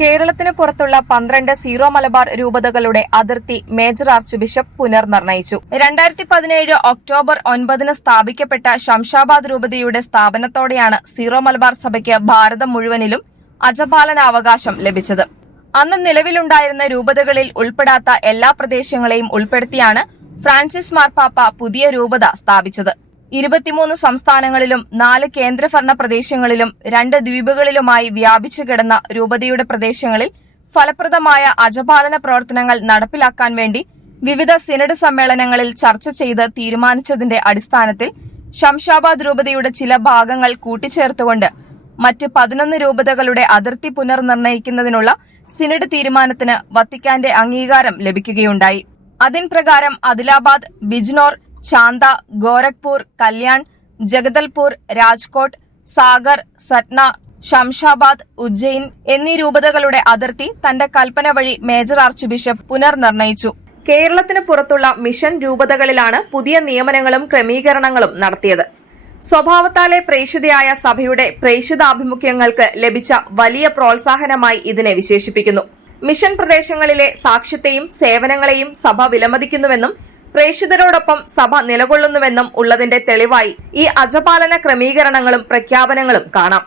കേരളത്തിന് പുറത്തുള്ള പന്ത്രണ്ട് സീറോ മലബാർ രൂപതകളുടെ അതിർത്തി മേജർ ആർച്ച് ബിഷപ്പ് പുനർനിർണയിച്ചു. രണ്ടായിരത്തി പതിനേഴ് ഒക്ടോബർ ഒൻപതിന് സ്ഥാപിക്കപ്പെട്ട ശംഷാബാദ് രൂപതയുടെ സ്ഥാപനത്തോടെയാണ് സീറോ മലബാർ സഭയ്ക്ക് ഭാരതം മുഴുവനിലും അജപാലനാവകാശം ലഭിച്ചത്. അന്ന് നിലവിലുണ്ടായിരുന്ന രൂപതകളിൽ ഉൾപ്പെടാത്ത എല്ലാ പ്രദേശങ്ങളെയും ഉൾപ്പെടുത്തിയാണ് ഫ്രാൻസിസ് മാർപ്പാപ്പ പുതിയ രൂപത സ്ഥാപിച്ചത്. ഇരുപത്തിമൂന്ന് സംസ്ഥാനങ്ങളിലും നാല് കേന്ദ്രഭരണ പ്രദേശങ്ങളിലും രണ്ട് ദ്വീപുകളിലുമായി വ്യാപിച്ചു കിടന്ന രൂപതയുടെ പ്രദേശങ്ങളിൽ ഫലപ്രദമായ അജപാലന പ്രവർത്തനങ്ങൾ നടപ്പിലാക്കാൻ വേണ്ടി വിവിധ സിനഡ് സമ്മേളനങ്ങളിൽ ചർച്ച ചെയ്ത് തീരുമാനിച്ചതിന്റെ അടിസ്ഥാനത്തിൽ ശംഷാബാദ് രൂപതയുടെ ചില ഭാഗങ്ങൾ കൂട്ടിച്ചേർത്തുകൊണ്ട് മറ്റ് പതിനൊന്ന് രൂപതകളുടെ അതിർത്തി പുനർനിർണയിക്കുന്നതിനുള്ള സിനഡ് തീരുമാനത്തിന് വത്തിക്കാന്റെ അംഗീകാരം ലഭിക്കുകയുണ്ടായി. അതിൻ പ്രകാരം അദിലാബാദ് ബിജ്നോർ ചാന്ത ഗോരഖ്പൂർ കല്യാൺ ജഗദൽപൂർ രാജ്കോട്ട് സാഗർ സറ്റ്ന ഷംഷാബാദ് ഉജ്ജയിൻ എന്നീ രൂപതകളുടെ അതിർത്തി തന്റെ കൽപ്പന വഴി മേജർ ആർച്ച് ബിഷപ്പ് പുനർനിർണയിച്ചു. കേരളത്തിന് പുറത്തുള്ള മിഷൻ രൂപതകളിലാണ് പുതിയ നിയമനങ്ങളും ക്രമീകരണങ്ങളും നടത്തിയത്. സ്വഭാവത്താലെ പ്രേക്ഷിതയായ സഭയുടെ പ്രേഷിതാഭിമുഖ്യങ്ങൾക്ക് ലഭിച്ച വലിയ പ്രോത്സാഹനമായി ഇതിനെ വിശേഷിപ്പിക്കുന്നു. മിഷൻ പ്രദേശങ്ങളിലെ സാക്ഷ്യത്തെയും സേവനങ്ങളെയും സഭ വിലമതിക്കുന്നുവെന്നും പ്രേക്ഷിതരോടൊപ്പം സഭ നിലകൊള്ളുന്നുവെന്നും ഉള്ളതിന്റെ തെളിവായി ഈ അജപാലന ക്രമീകരണങ്ങളും പ്രഖ്യാപനങ്ങളും കാണാം